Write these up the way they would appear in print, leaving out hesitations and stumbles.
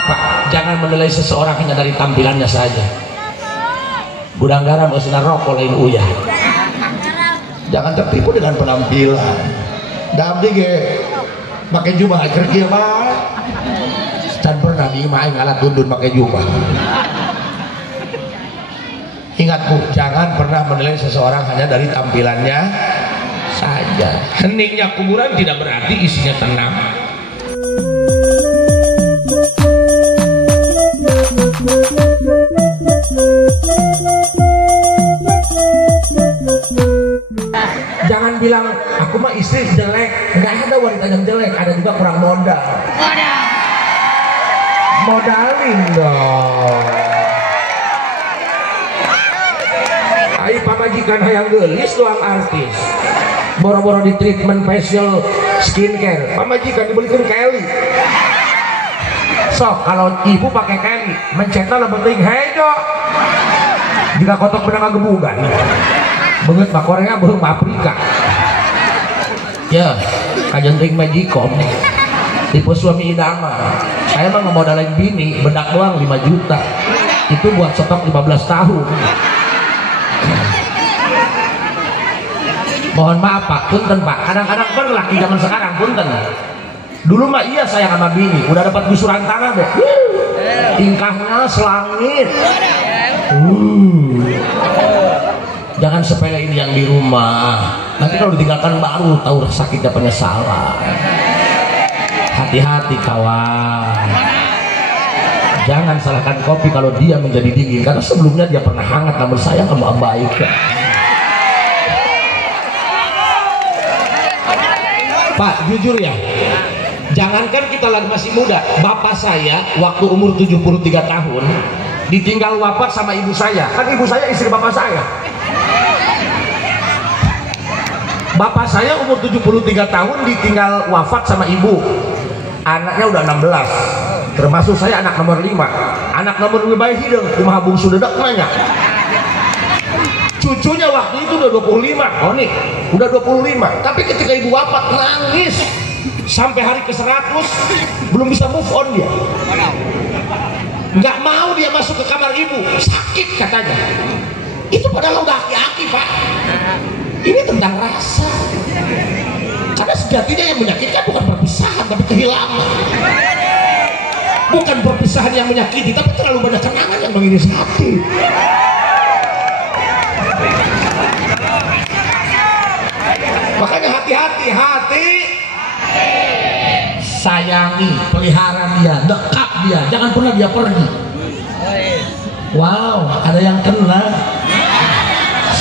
apa? Jangan menilai seseorang hanya dari tampilannya saja. Gudang garam usinar rokok lain uyah. Jangan tertipu dengan penampilan. Damdi ge pakai jubah kerja mah. Dan pernah di imah ngalat tundun pakai jubah. Ingat Bu, jangan pernah menilai seseorang hanya dari tampilannya saja. Heningnya kuburan tidak berarti isinya tenang. Jangan bilang aku mah istri jelek. Nggak ada wanita yang jelek, ada juga kurang modal. Modalin dong. Ayo pamajikan hayang gelis doang artis. Boro-boro di treatment facial skincare, pamajikan dibelikan Kelly. Sok kalau ibu pakai Kelly, mencetnya lebih penting hejo. Jika kotok benang gebugan. Banget mah Korea belum Afrika. Ya, kajenting majikom. Tipe suami idaman. Saya mah ngemodalin bini, bedak doang 5 juta. Itu buat stok 15 tahun. Mohon maaf Pak, punten Pak. Kadang-kadang berlaki zaman sekarang punten. Dulu mah iya sayang sama bini, udah dapat gusuran tangan deh. Tingkahnya selangit. Jangan sepelein yang di rumah. Nanti kalau ditinggalkan baru tahu sakitnya penyesalan. Hati-hati kawan. Jangan salahkan kopi kalau dia menjadi dingin, karena sebelumnya dia pernah hangat namun sayang kamu abaikan. Pak, jujur ya, jangankan kita lagi masih muda, bapak saya waktu umur 73 tahun ditinggal wafat sama ibu saya. Kan ibu saya istri bapak saya. Bapak saya umur 73 tahun ditinggal wafat sama ibu. Anaknya udah 16, termasuk saya anak nomor 5. Anak nomor 5 bayi hidung, kumaha bungsu dedak nanya. Cucunya waktu itu udah 25, oh nih, udah 25. Tapi ketika ibu wafat nangis sampai hari ke-100, belum bisa move on dia. Nggak mau dia masuk ke kamar ibu, sakit katanya. Itu padahal udah aki-aki Pak. Ini tentang rasa. Karena sejatinya yang menyakitkan bukan perpisahan, tapi kehilangan. Bukan perpisahan yang menyakiti, tapi terlalu banyak kenangan yang mengiris hati. Makanya hati-hati, sayangi, pelihara dia, dekap dia, jangan pernah dia pergi. Wow, ada yang kena.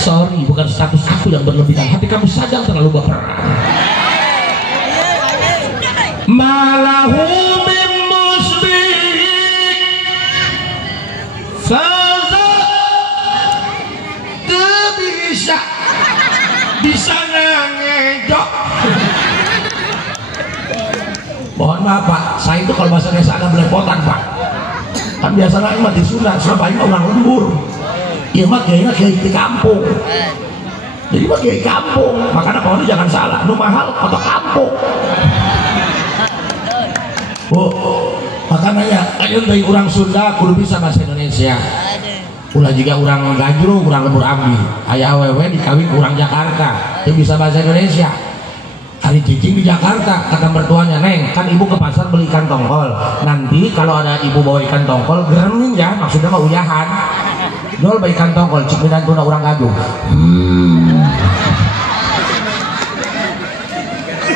Sorry, bukan status aku yang berlebihan, hati kamu saja terlalu baperan. Malahu min musbih faza bisa ngejok. Mohon maaf Pak, saya itu kalau bahasa desa agak belepotan Pak. Kan biasanya mah di Sunda, Surabaya mah orang lembur. Iya mah kayaknya kayak di kampung. Jadi mah kayak kampung. Makanya kalau jangan salah, nu mahal kota kampung. Bu, makanya ayo dari orang Sunda kudu bisa bahasa Indonesia. Ulah juga orang Gajrung, orang Lembur Ambi. Ayah awewe dikawin orang Jakarta, dia bisa bahasa Indonesia. Hari cicing di Jakarta, kata mertuanya, Neng, kan ibu ke pasar beli ikan tongkol. Nanti kalau ada ibu bawa ikan tongkol, gereng ya, maksudnya mah uyahan. Jual bawa ikan tongkol, cimilan tuna orang Gadung.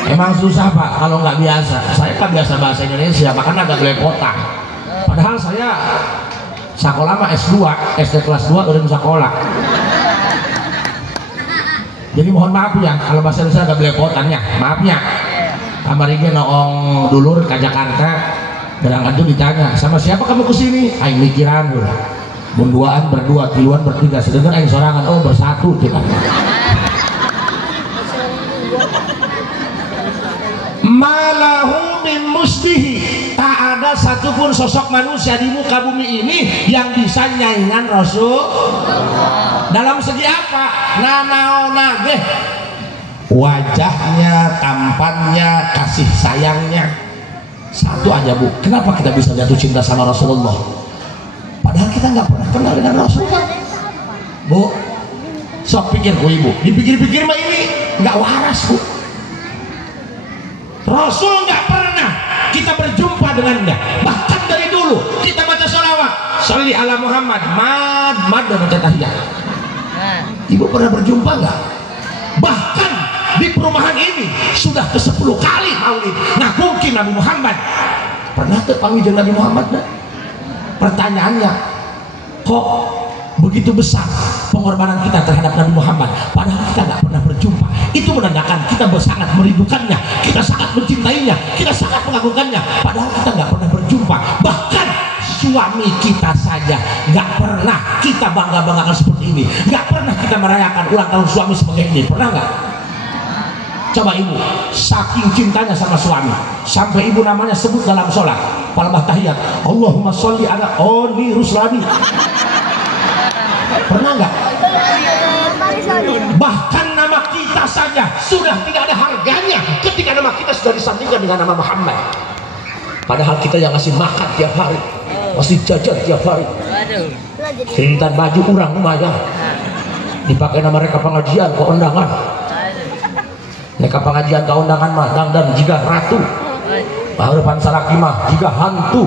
Emang susah Pak, kalau nggak biasa. Saya kan biasa bahasa Indonesia, makanya agak belepotan. Padahal saya sekolah mah S2, SD kelas 2 udah sekolah. Jadi mohon maaf ya kalau bahasa Indonesia agak belepotannya, maafnya. Kamarnya noong dulur ke Jakarta, berangkat tuh ditanya, sama siapa kamu kesini? Aing mikiran dulu. Bunduaan berdua, tiluan bertiga, sedangkan aing sorangan, oh bersatu kita. Malahu min musbihi, tak ada satupun sosok manusia di muka bumi ini yang bisa nyaingan Rasul. Dalam segi apa? Nanaona geh, wajahnya, tampannya, kasih sayangnya. Satu aja Bu, kenapa kita bisa jatuh cinta sama Rasulullah? Padahal kita nggak pernah kenal dengan Rasulullah. Bu, sok pikir Bu Ibu, dipikir-pikir mah ini nggak waras Bu. Rasul nggak pernah kita berjumpa dengannya. Bahkan dari dulu kita baca sholawat, sholli ala Muhammad, mad dan baca tahiyat. Ibu pernah berjumpa nggak? Bahkan di perumahan ini sudah ke-10 kali maulid ngapunkin Nabi Muhammad. Pernah terpanggil Nabi Muhammad? Nah? Pertanyaannya, kok begitu besar pengorbanan kita terhadap Nabi Muhammad padahal kita nggak pernah berjumpa? Itu menandakan kita sangat merindukannya, kita sangat mencintainya, kita sangat mengagungkannya padahal kita nggak pernah berjumpa. Bahkan suami kita saja nggak pernah kita bangga-banggakan seperti ini, nggak pernah kita merayakan ulang tahun suami sebagai ini. Pernah nggak? Coba ibu, saking cintanya sama suami sampai ibu namanya sebut dalam sholat palembah tahiyat, Allahumma sholli ala Oni Ruslani. Pernah nggak? Bahkan nama kita saja sudah tidak ada harganya ketika nama kita sudah disandingkan dengan nama Muhammad. Padahal kita yang ngasih makan tiap hari, masih jajan tiap hari, kerintan baju kurang lumayan, dipakai nama mereka pengajian ke undangan. Mereka pengajian ke undangan mah dan jika ratu, harapan salaki mah jika hantu.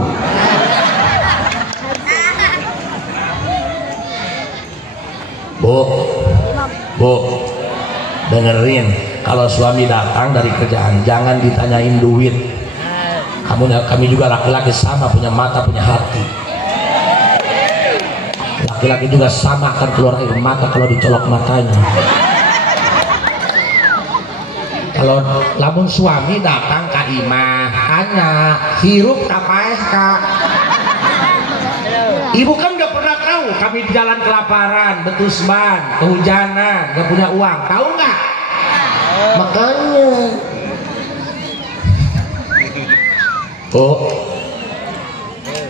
Bu, dengerin, kalau suami datang dari kerjaan jangan ditanyain duit. Kami juga laki-laki sama, punya mata punya hati. Laki-laki juga sama akan keluar air mata kalau dicolok matanya. Kalau lamun suami datang ke imah hanya hirup kapaeh kak, ibu kan nggak pernah tahu kami di jalan kelaparan, betusban, kehujanan, nggak punya uang, tahu nggak? Makanya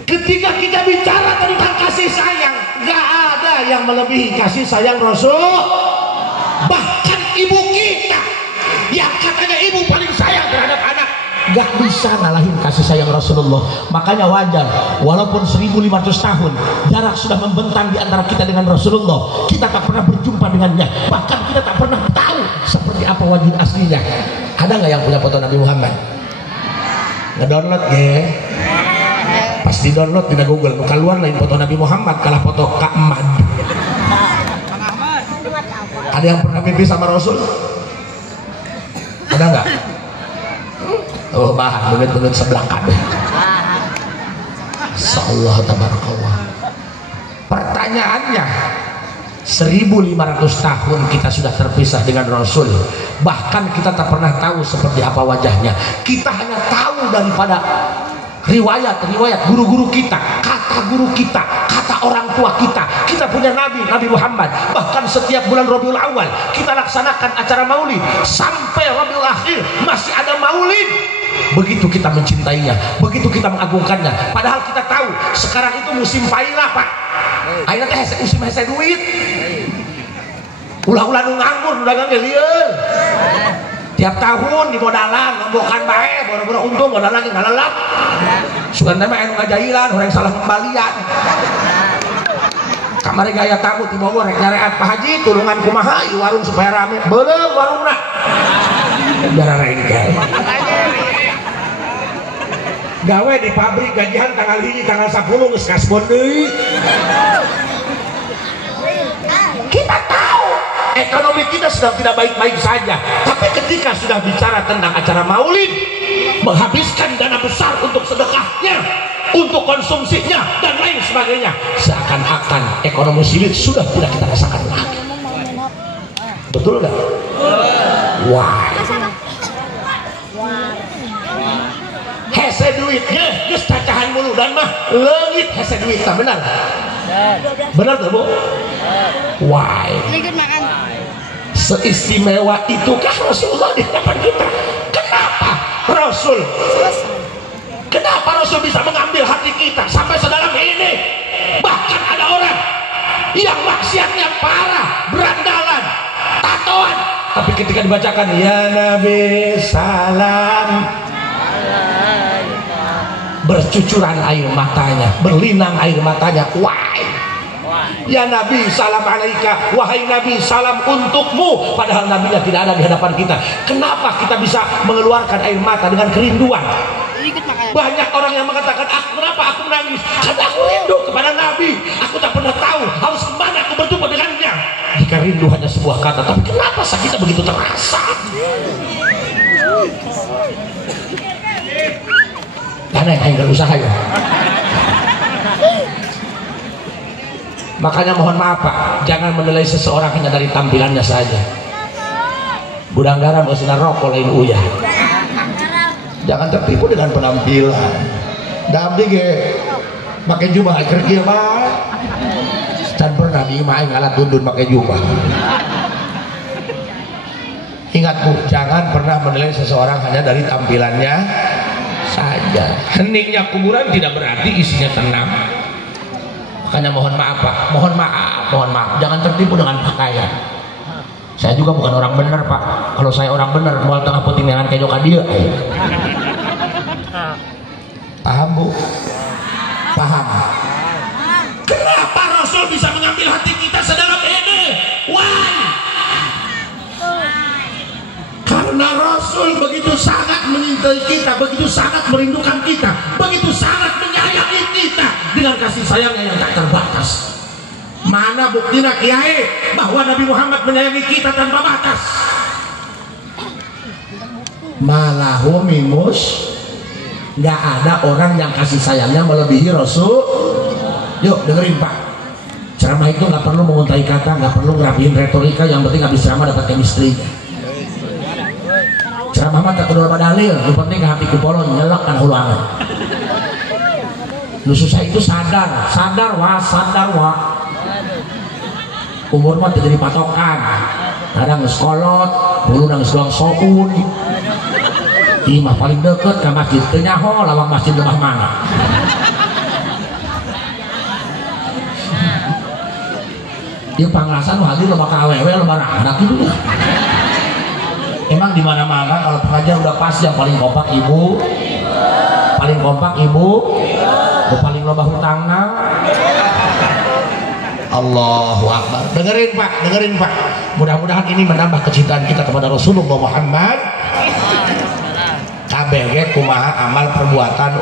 ketika kita bicara tentang kasih sayang, nggak ada yang melebihi kasih sayang Rasul. Bahkan ibu kita yang katanya ibu paling sayang terhadap anak gak bisa ngalahin kasih sayang Rasulullah. Makanya wajar walaupun 1500 tahun jarak sudah membentang di antara kita dengan Rasulullah, kita tak pernah berjumpa dengannya, bahkan kita tak pernah tahu seperti apa wajah aslinya. Ada nggak yang punya foto Nabi Muhammad? Ngedownload ya, pas di download di Google keluar lain foto Nabi Muhammad kalah foto Kak Ahmad. Ada yang pernah mimpi sama Rasul? Ada nggak? Oh bahan menit-menit sebelah kabeh. Insyaallah tabarakallah. Pertanyaannya, 1500 tahun kita sudah terpisah dengan Rasul, bahkan kita tak pernah tahu seperti apa wajahnya. Kita hanya tahu daripada riwayat guru-guru kita, kata guru kita, kata orang tua kita. Kita punya Nabi Muhammad. Bahkan setiap bulan Rabiul Awal kita laksanakan acara maulid, sampai Rabiul Akhir masih ada maulid. Begitu kita mencintainya, begitu kita mengagungkannya. Padahal kita tahu sekarang itu musim paila Pak. Aina teh musim hese duit. Ulah-ulah nu nganggur dagang ge lieur. Tiap tahun di modalan ngambokan bae, boro-boro untung modal lagi ngalalap. Sugan teh mah anu ngajailan, orang salah kembalian. Kamari gaya tamu di Bogor rek nyareat Pak Haji tulungan kumaha ieu warung supaya rame. Beuleuh warungna. Biar rek gawe. Gawe di pabrik gajian tanggal 1 tanggal 10 geus kasbon deui. Kita tahu ekonomi kita sedang tidak baik-baik saja, tapi ketika sudah bicara tentang acara maulid, menghabiskan dana besar untuk sedekahnya, untuk konsumsinya dan lain sebagainya, seakan-akan ekonomi sulit sudah tidak kita rasakan lagi. Betul nggak? Wah, hese duitnya geus cacahan mulu dan mah leungit hese duit, tak benar? Benar tuh Bu? Why? Seistimewa itukah Rasulullah di hadapan kita? Kenapa Rasul? Kenapa Rasul bisa mengambil hati kita sampai sedalam ini? Bahkan ada orang yang maksiatnya parah, berandalan, tatoan, tapi ketika dibacakan ya Nabi salam, bercucuran air matanya, berlinang air matanya. Why? Ya Nabi, salam alaika, wahai Nabi, salam untukmu. Padahal Nabinya tidak ada di hadapan kita. Kenapa kita bisa mengeluarkan air mata dengan kerinduan? Banyak orang yang mengatakan, kenapa aku menangis? Karena aku rindu kepada Nabi. Aku tak pernah tahu harus kemana aku berjumpa dengannya. Jika rindu hanya sebuah kata, tapi kenapa sakitnya begitu terasa? Karena yang enggak usaha ya. Makanya mohon maaf Pak, jangan menilai seseorang hanya dari tampilannya saja. Gudang garam sinar rokok lain uyah. Jangan tertipu dengan penampilan. Dambi ge pakai jubah kerkil mah. Dan pernah di imah ngalat tundun pakai jubah. Ingat Bu, jangan pernah menilai seseorang hanya dari tampilannya saja. Heningnya kuburan tidak berarti isinya tenang. Makanya mohon maaf Pak, mohon maaf, jangan tertipu dengan pakaian. Saya juga bukan orang benar Pak. Kalau saya orang benar, mau tengah putingan kayak joka dia. Paham Bu? Paham. Kenapa Rasul bisa mengambil hati kita sedalam ini? Why? Karena Rasul begitu sangat mencintai kita, begitu sangat merindukan kita, begitu sangat menyayangi kita dengan kasih sayangnya yang tak terbatas. Mana buktinya Kiai bahwa Nabi Muhammad menyayangi kita tanpa batas? Malahu mimus, nggak ada orang yang kasih sayangnya melebihi Rasul. Yuk dengerin Pak, ceramah itu nggak perlu menguntai kata, nggak perlu ngerapiin retorika, yang penting habis ceramah dapat chemistry. Ceramah mah tak perlu dalil, yang penting ke hati kupolon nyelak kan ulangan. Lu susah itu sadar wa. Umur mah jadi patokan. Kadang ngeskolot, dulu nang doang soun. Imah paling deket ke masjid teu nyaho lawang masjid lemah mana. Dia panglasan hadir loba ka awewe loba anak gitu. Emang di mana-mana kalau pengajian udah pas yang paling kompak ibu. Paling kompak ibu. Paling loba hutangna. Allahu Akbar. Dengerin Pak, mudah-mudahan ini menambah kecintaan kita kepada Rasulullah Muhammad. Kabeh ge kumaha amal perbuatan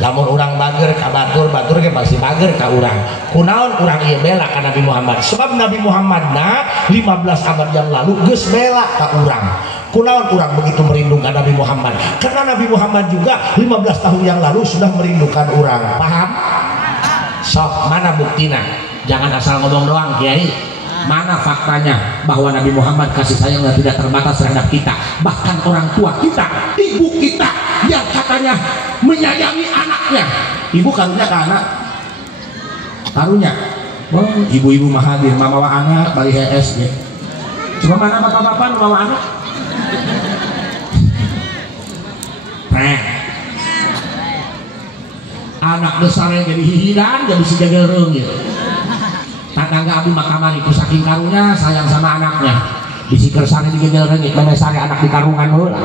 lamun urang bager ka batur ge pasti bager ka urang. Kunaon urang ieu bela ka Nabi Muhammad? Sebab Nabi Muhammad 15 abad yang lalu geus bela ka urang. Kunaon urang begitu merindukan Nabi Muhammad? Karena Nabi Muhammad juga 15 tahun yang lalu sudah merindukan urang. Paham? Sok, mana buktinya? Jangan asal ngomong doang Kiai. Mana faktanya bahwa Nabi Muhammad kasih sayangnya tidak terbatas terhadap kita? Bahkan orang tua kita, ibu kita yang katanya menyayangi anaknya. Ibu karunya ke anak, karunya. Oh, ibu-ibu mah hadir, mama anak bari HS ya. Cuma mana bapak-bapak mama anak? Anak besarnya jadi hihiran, jadi si jagereng gitu. Tetangga abi makamari itu saking karunya sayang sama anaknya. Di si kersane di jagereng, mana sare anak di karungan heula.